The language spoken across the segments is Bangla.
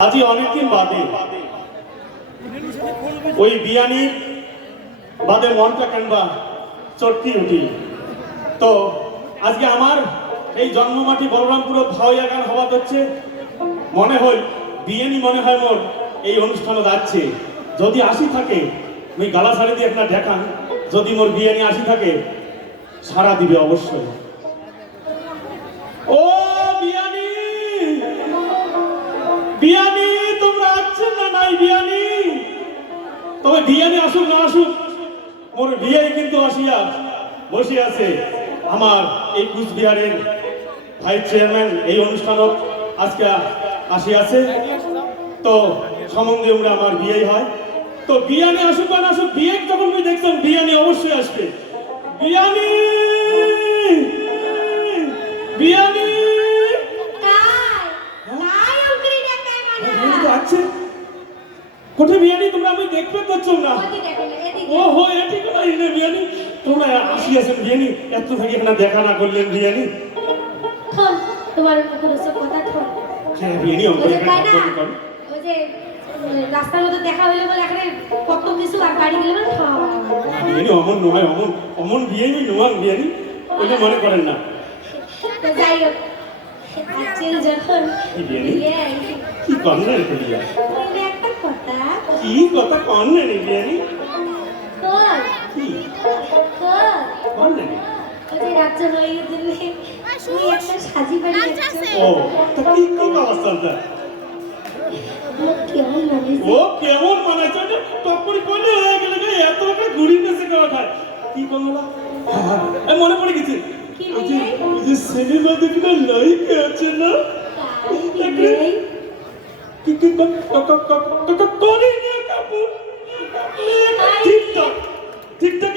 আজি অনেকদিন বাদে ওই বিয়ানি বাদে মনটা কেনবা চটকি উঠি। তো আজকে আমার এই জন্মমাটি বলরামপুর ভাওয়া গান হওয়া হচ্ছে, মনে হয় বিয়ানি মনে হয় মোর এই অনুষ্ঠানে যাচ্ছে। যদি আসি থাকে ওই গালা শাড়ি দিয়ে একটা দেখান, যদি মোর বিয়ানি আসি থাকে সারা দিবে অবশ্যই। ও বিয়ানি, বিয়ানি তোমরা আছেন না নাই? বিয়ানি, তবে বিয়ানি আসুক না আসুক মোর বিয়াই কিন্তু আসিয়া বসে আছে। আমার এই কুচবিহারের ভাইস চেয়ারম্যান এই অনুষ্ঠানত আজকে আসিয়াছে, তো সম্বন্ধে আমরা আমার বিয়েই হয়। তো বিয়ানি আসুক বা না আসুক, বিয়ে যখন তুমি দেখছেন বিয়ানি অবশ্যই আসবে। বিয়ানি, বিয়ানি আছে কোথায়? বিয়ানি তোমরা আমি দেখতে পাচ্ছ না? ও হো এটি কোন ইনে বিয়ানি তোমরা আসিয়াছেন। বিয়ানি এত থেকে এখানে দেখা না করলেন বিয়ানি? থন তোমার মুখের সব কথা থন। হ্যাঁ বিয়ানি অঙ্কন কর। ওই যে রাস্তার মধ্যে দেখা হইলো বলে এখানে কত কিছু আর বাড়ি গেলে বলে থন। বিয়ানি অমন নয়, অমন অমন বিয়ানি নয় বিয়ানি, ওইটা মনে করেন না। তো যাই হোক আজকের যখন কি কর্নার করিয়া একটা কথা, কি কথা কর্নার বিয়ানি কর কি কর কর্নার? ওই যে রাজ্য হয়ে দিলে তুই একটা সাজি বাড়ি যাচ্ছে। ও তো কি কি অবস্থা? কেমন লাগে? ও কেমন মানাইছে না টপরি কোলে হয়ে গেল গে, এত একটা গুড়ি মেসে খাওয়া খায়। কি কমলা এ মনে পড়ে গেছে, ওই যে সিনেমা দেখলে নায়িকা আছে না, কি কি করিনা কাপুর, ঠিকঠাক ঠিকঠাক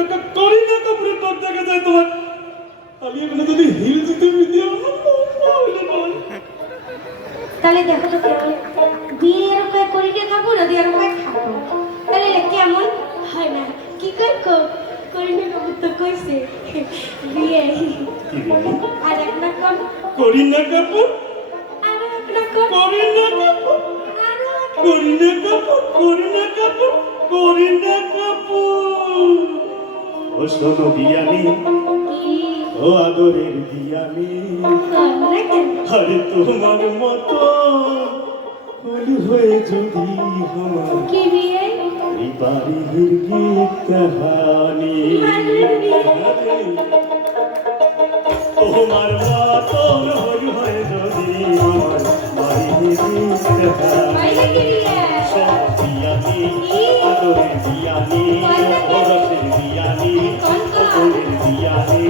একটা করিনা কাপুরের টক দেখা যায় তোমার। আমি এখানে যদি হিল দিতে ভিডিও তাহলে দেখো তো কেমন বিয়ের উপায় করিনা কাপুর আর বিয়ের উপায় খাবো, তাহলে কেমন হয় না? কি করবো? করিনা কাপুর তো কইছে বিয়ে আর একটা কোন করিনা কাপুর, আর একটা কোন করিনা কাপুর, করিনা কাপুর, করিনা কাপুর, করিনা কাপুর। ও শোনো বিয়ানি, ও আদরের বিয়ানি, আরে তোমার মতো ফুল হয়ে যদি আমার কি বিয়ে এই বাড়ির গীত কাহানি, তোমার মতো ফুল হয়ে যদি আমার বাড়ির গীত কাহানি। সব বিয়ানি, আদরের বিয়ানি, রসের বিয়ানি, ওপরের বিয়ানি,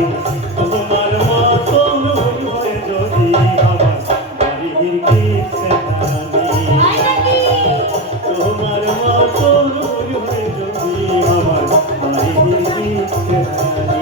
তোমার মতো ফুল হয়ে যদি আমার বাড়ির গীত কাহানি, তোমার মতো ফুল হয়ে যদি আমার বাড়ির গীত কাহানি।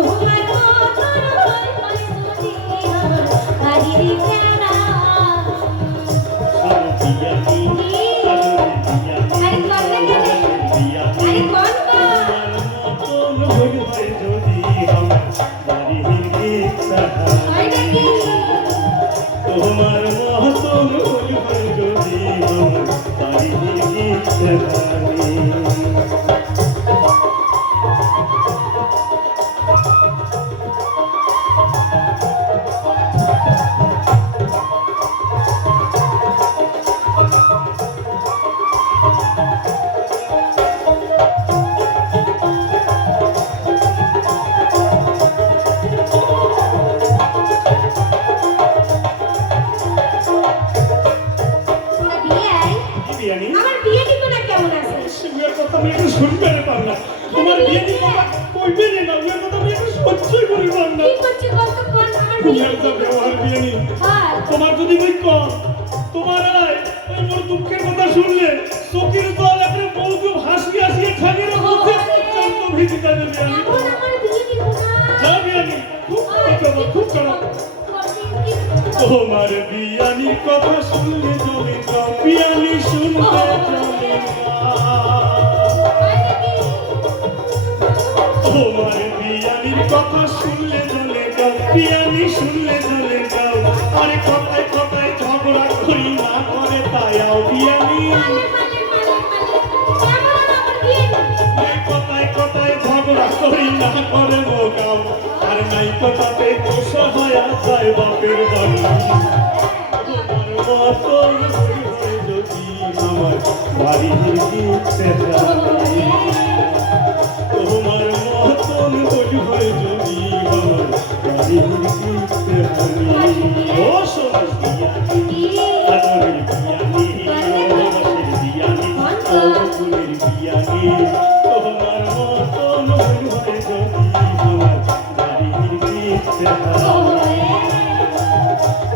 তোমার মহতন যদি আমার বাড়ির গীত কাহানি। ওদের কথা আমি একটু শুনতে পারলাম না তোমার বিয়ে নিয়ে কথা কইবে না ওদের কথা আমি একটু সহ্যই করি পারলাম না কি করছে কত কোন আমার তুমি বিয়ে একটা ব্যবহার বিয়ে নিয়ে হ্যাঁ তোমার যদি ওই কম তোমার আয় ওই মোর দুঃখের কথা শুনলে চোখের জল একটা বউকে হাসি হাসিয়ে খাগের মধ্যে চন্ত ভিজি যাবে বিয়ানি এখন আমার বিয়ে দিব না যা বিয়ানি খুব খারাপ তোমার বিয়ানির কথা শুনলে জলে গাও বিয়ানি শুনলে জলে তোমার বিয়ানির কথা শুনলে জলে গাও বিয়ানি শুনলে জলে গাও আরে কথায় কথায় ঝগড়া করি না করে তাইও বিয়ানি এই কথায় কথায় ঝগড়া করি না করে মোগাও আর নাই কথাতে দোষ হয় যায় বাপের বাড়ি তোমার মতন হয়ে যদি আমার বাড়ির গিয়ে তোমার মতন হয়ে যদি আমার বাড়ির গিয়ে ও সোনার বিয়ানি আদরের বিয়ানি রসের বিয়ানি ফুলের বিয়ানি তোমার মতন হয়ে যদি আমার বাড়ির গিয়ে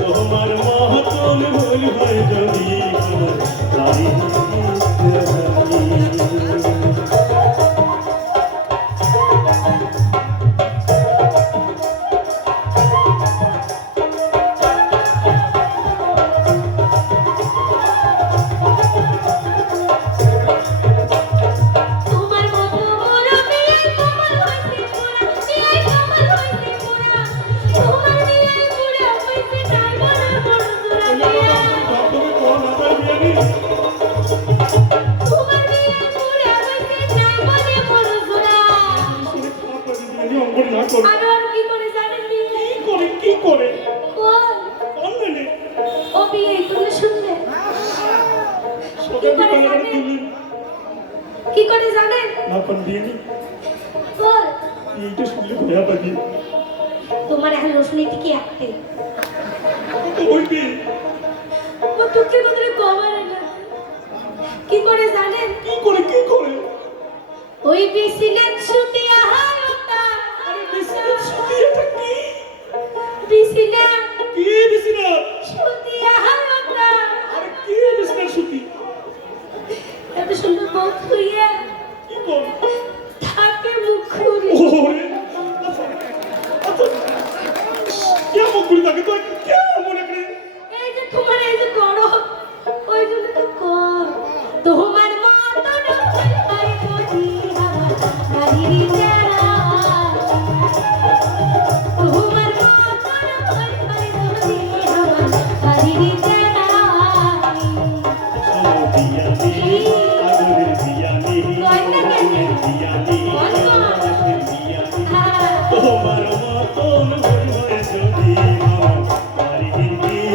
তোমার মহতন ভুল হয় যদি আমার বাড়ির তোমার মতো মোর বিয়ে কমল হইছে পুরা বিয়ে কমল হইছে পুরা তোমার বিয়ে পুরা হইছে তাই মনে বড় জোড়া বিয়ে তুমি কোন আমার বিয়ানি তোমার বিয়ে পুরা হইছে তাই মনে বড় জোড়া শুনে খারাপ লাগে বিয়ানি অঙ্কন না করে আর কি করে জানেন বিয়ে কি করে কোন কোন মেনে ও বিয়ে তুমি শুনলে সকাল বিকালে করে তুমি কি করে জানেন না কোন বিয়ানি বল এইটা শুনলে ভয়া পাখি তোমার এখন রোশনীতি কি আঁকতে ওই কি ও দুঃখের কথা কমার না কি করে জানেন কি করে ওই বিসিলেন ছুটি আহারটা আরে বেশি ছুটি এটা কি বিসিলেন কি বেশি না ছুটি আহারটা আরে কি বেশি না ছুটি এত সুন্দর বউ খুইয়া কি কর থাকে মুখুরি ওরে আচ্ছা আচ্ছা কেমন করে থাকে তো কেমন মনে করে এই যে তোমার এই যে বড় ওই জন্য তো কর তোমার মতো নয় তাই যদি আমার বাড়ির যারা তোমার মতো নয় তাই যদি আমার বাড়ির যারা ও বিয়ানি আদরের বিয়ানি ফুলের বিয়ানি রসের বিয়ানি তোমার মতন হয়ে যদি আমার বাড়ির গিয়ে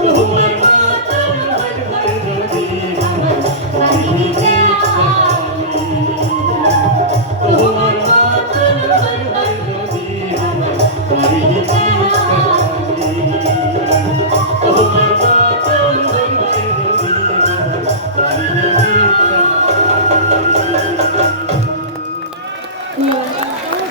তোমার মতন হয়ে যদি আমার বাড়ির গিয়ে তোমার মতন হয়ে যদি আমার বাড়ির